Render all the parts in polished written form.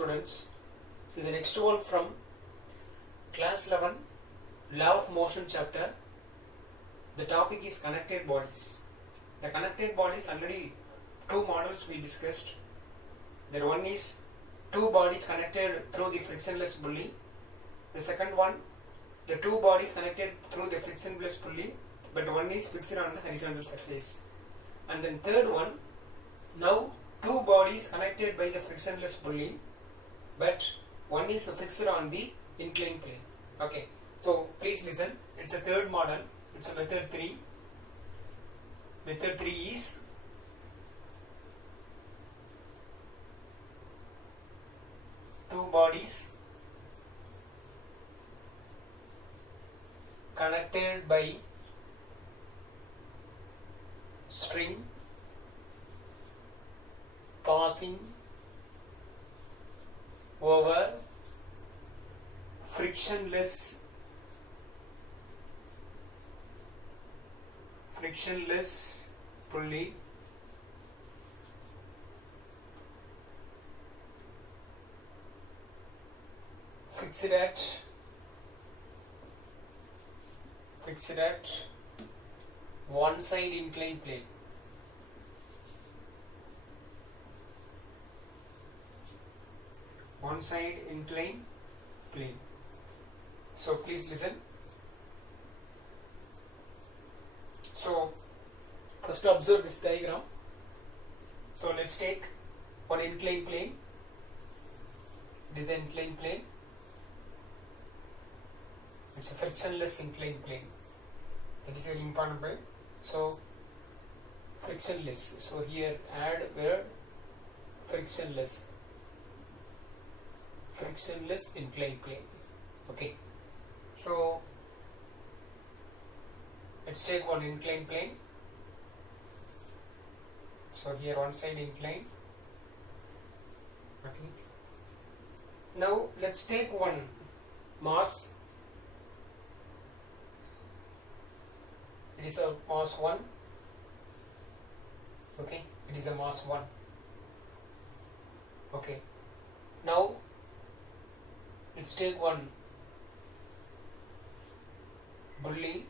students. So the next one from class 11, law of motion chapter. The topic is connected bodies. The connected bodies, already two models we discussed. That one is two bodies connected through the frictionless pulley. The second one, the two bodies connected through the frictionless pulley, but one is fixed on the horizontal surface. And then third one, now two bodies connected by the frictionless pulley, but one is fixed on the inclined plane. Okay, so please listen. It's a third model. It's a method 3. Method 3 is two bodies connected by string passing over frictionless pulley fixed at one side inclined plane. One side inclined plane. So please listen. So first observe this diagram. So let's take one inclined plane. It is the inclined plane. It's a frictionless inclined plane. That is very important point. So frictionless. So here add word frictionless. Frictionless inclined plane. Okay. So let's take one inclined plane. So here one side inclined. Okay. Now let's take one mass. It is a mass 1. Okay, it is a mass 1. Okay. Now let's take one pulley.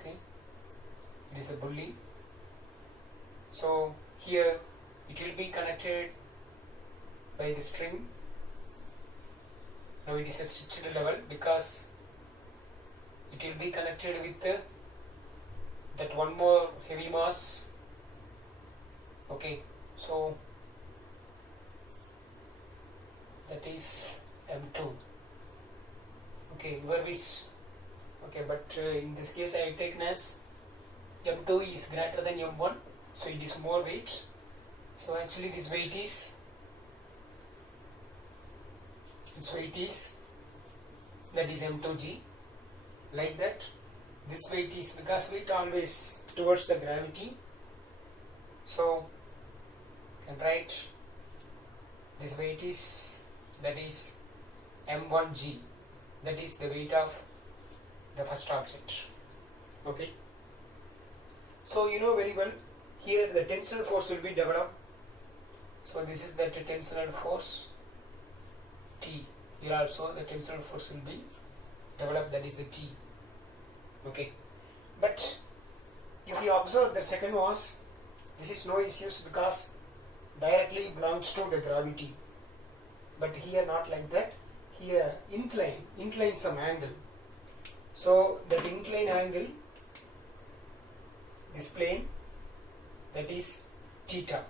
Okay, it is a pulley. So here it will be connected by the string. Now it is a stitched level because it will be connected with that one more heavy mass. Okay, so that is M2. Okay, where is okay, but in this case I have taken as M2 is greater than M1, so it is more weight. So actually this weight is, its weight is, that is M2G. Like that, this weight is, because weight always towards the gravity, so you can write this weight is, that is M1G, that is the weight of the first object. Okay, so you know very well, here the tensile force will be developed. So this is the tensile force T. Here also the tensile force will be developed, that is the T. Okay, but if you observe the second was, this is no issues because directly belongs to the gravity, but here not like that. Here incline some angle. So that incline angle, this plane, that is theta.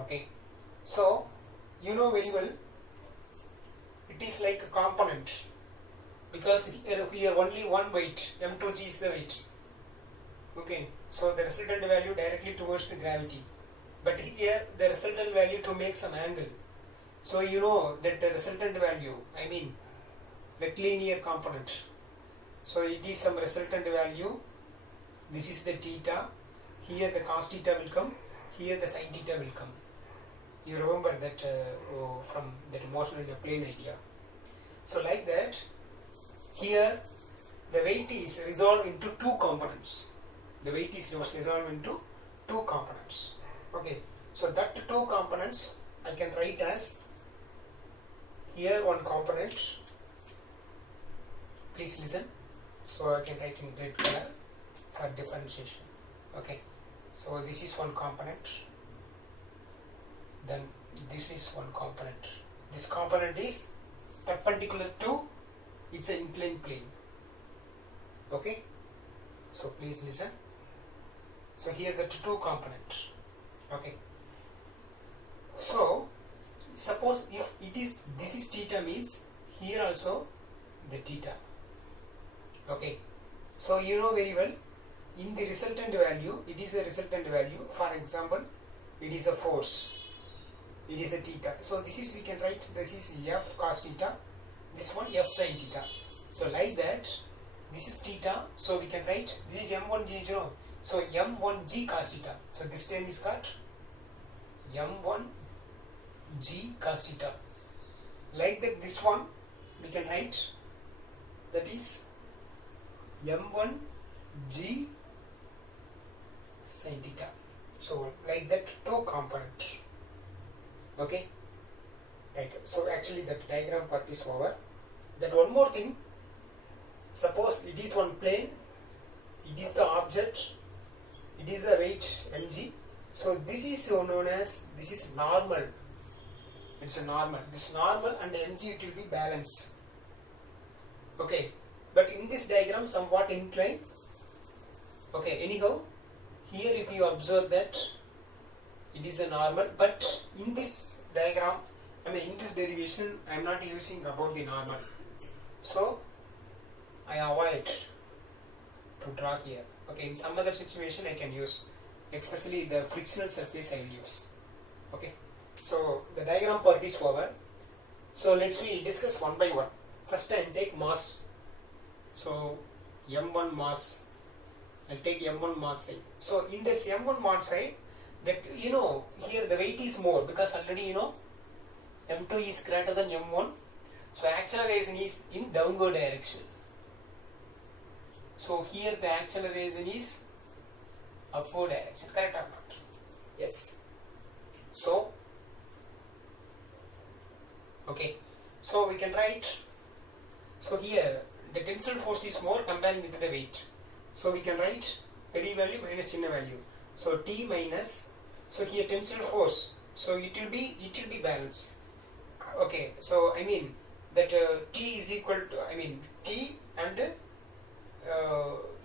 Okay, so you know very well, it is like a component. Because here only one weight, M2G is the weight. Okay, so the resultant value directly towards the gravity. But here the resultant value to make some angle. So you know that the resultant value, I mean rectilinear component. So it is some resultant value. This is the theta. Here the cos theta will come. Here the sin theta will come. You remember that from that motion in a plane idea. So like that, here the weight is resolved into two components. The weight is resolved into two components. Okay, So that two components I can write as, here one component, please listen, so I can write in red color for differentiation. Okay, so this is one component, then this is one component. This component is perpendicular to, it's an inclined plane. Okay, so please listen. So here the two components. Okay, so suppose if it is, this is theta, means here also the theta. Okay, so you know very well, in the resultant value, it is a resultant value. For example, it is a force, it is a theta. So this is, we can write, this is f cos theta, this one f sin theta. So like that, this is theta, so we can write, this is m1g0, so m1g cos theta. So this term is got m1g cos theta. Like that, this one we can write, that is m1g sin theta. So like that, two components. Okay, right. So actually that diagram part is over. That one more thing, suppose it is one plane, it is the object, it is the weight mg. So this is known as, this is normal. It's a normal. This normal and mg, it will be balanced. Okay, but in this diagram somewhat inclined. Okay, anyhow, here if you observe that it is a normal, but in this diagram, I mean in this derivation, I am not using about the normal. So I avoid to draw here. Okay, in some other situation I can use, especially the frictional surface I will use. Okay, so the diagram part is over. So let's we discuss one by one. First I take mass. So m1 mass, I'll take m1 mass side. So in this m1 mass side, that you know, here the weight is more, because already you know m2 is greater than m1. So acceleration is in downward direction. So here the acceleration is upward direction. Correct or not? Yes. So okay, so we can write, so here the tensile force is more comparing with the weight. So we can write very value minus chinna value. So T minus, so here tensile force, so it will be balanced. Okay, so I mean that T is equal to, I mean T and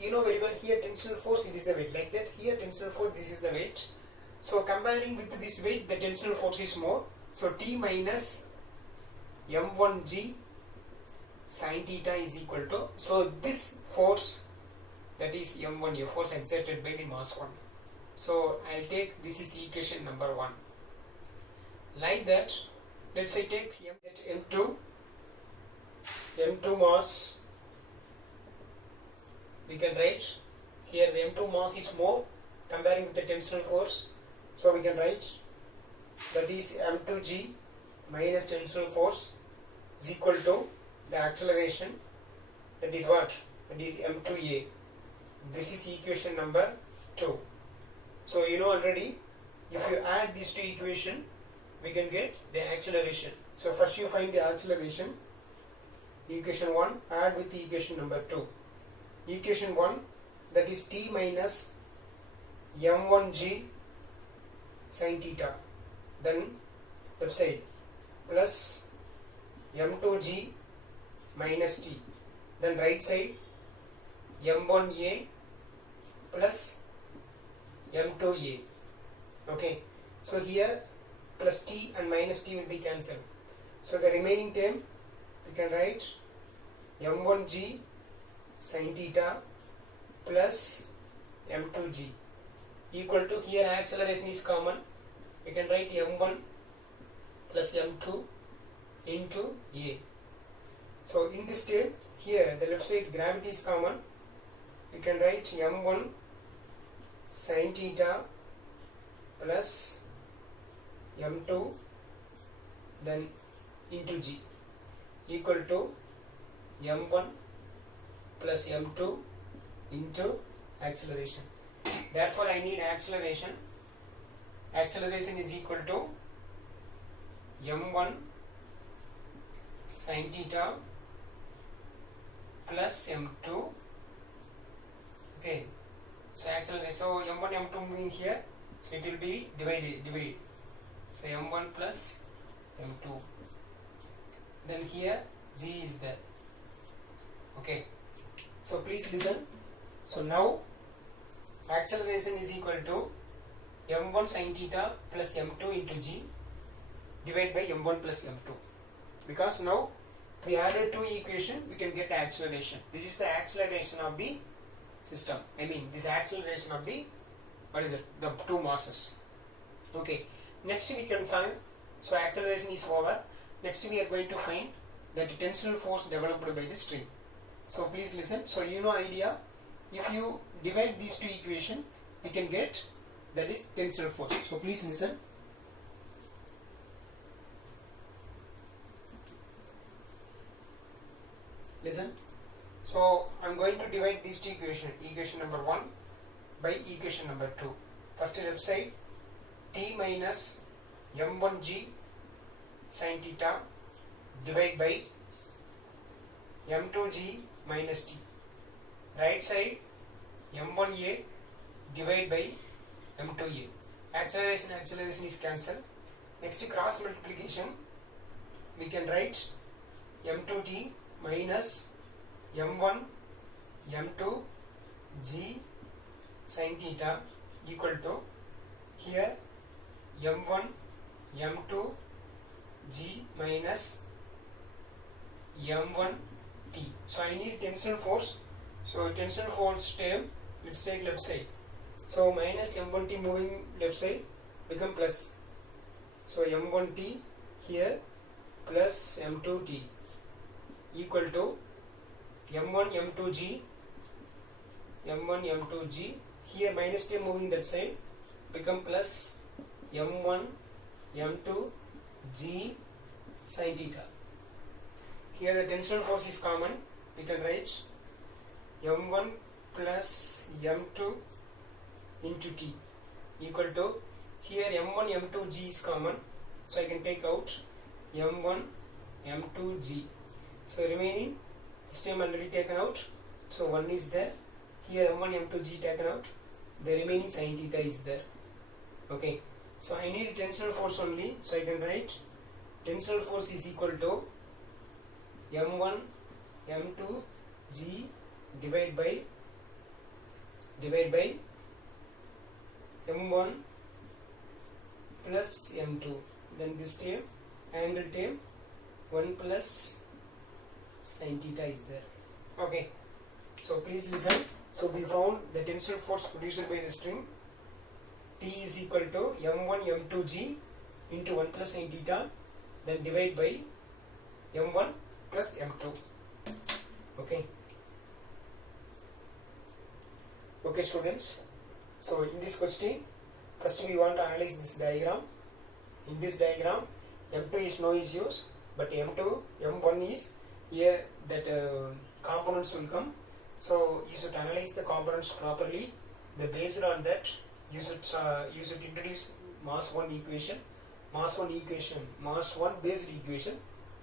you know very well, here tensile force, it is the weight, like that, here tensile force, this is the weight. So comparing with this weight, the tensile force is more. So T minus m1g sin theta is equal to, so this force, that is m1, a force exerted by the mass 1. So I'll take, this is equation number 1. Like that, let's say take m2 mass, we can write here the m2 mass is more comparing with the tensile force. So we can write, that is m2g minus tensile force is equal to the acceleration, that is what? That is m2a. This is equation number 2. So you know already, if you add these two equations, we can get the acceleration. So first you find the acceleration, equation 1, add with the equation number 2. Equation 1, that is T minus m1g sin theta, then left side plus m2g minus t, then right side m1a plus m2a. Okay, so here plus t and minus t will be cancelled. So the remaining term we can write m1g sin theta plus m2g equal to, here acceleration is common, we can write m1 plus m2 into a. So in this term, here the left side gravity is common, we can write m1 sin theta plus m2 then into g equal to m1 plus m2 into acceleration. Therefore I need acceleration acceleration is equal to m1 sin theta plus m2. Okay, so acceleration, so m1 m2 moving here, so it will be divide, so m1 plus m2, then here g is there. Okay, so please listen. So now acceleration is equal to m1 sin theta plus m2 into g divided by m1 plus m2, because now we added two equation, we can get acceleration. This is the acceleration of the system, I mean this acceleration of the, what is it, the two masses. Okay, next we can find, so acceleration is over. Next we are going to find the tensile force developed by the string. So please listen. So you know idea, if you divide these two equations, we can get, that is tensile force. So please listen. Listen. So I am going to divide these two equations, equation number 1 by equation number 2. First left side, t minus m1g sin theta divided by m2g minus t. Right side, m1a divided by m2a. Acceleration is cancelled. Next cross multiplication, we can write m2t minus m1 m2 g sin theta equal to, here m1 m2 g minus m1 t. So I need tensile force. So tensile force term, let's take left side. So minus m1t moving left side become plus. So m1t here plus m2t equal to m1 m2g, m1 m2g, here minus t moving that side become plus m1 m2 g sin theta. Here the tensile force is common, we can write m1 plus m2 into t equal to, here m1 m2 g is common, so I can take out m1 m2 g. So remaining, this term already taken out, so 1 is there, here m1 m2 g taken out, the remaining sin theta is there. Okay, so I need tensile force only, so I can write tensile force is equal to m1 m2 g divided by m1 plus m2, then this term, angle term 1 plus sin theta is there. Okay, so please listen. So we found the tensile force produced by the string, T is equal to m1 m2 g into 1 plus sin theta, then divide by m1 plus m2. Okay. Okay students, so in this question, first we want to analyze this diagram. In this diagram, m2 is no issues, but m1 is here, that components will come. So you should analyze the components properly. Then based on that, you should introduce mass 1 equation, mass 1 based equation,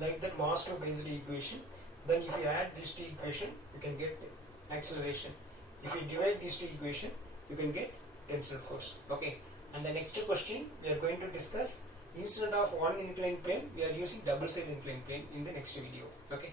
like that mass 2 based equation. Then if you add these two equation, you can get acceleration. If you divide these two equation, you can get tensile force. Okay. And the next question we are going to discuss, instead of one inclined plane, we are using double side inclined plane in the next video. Okay.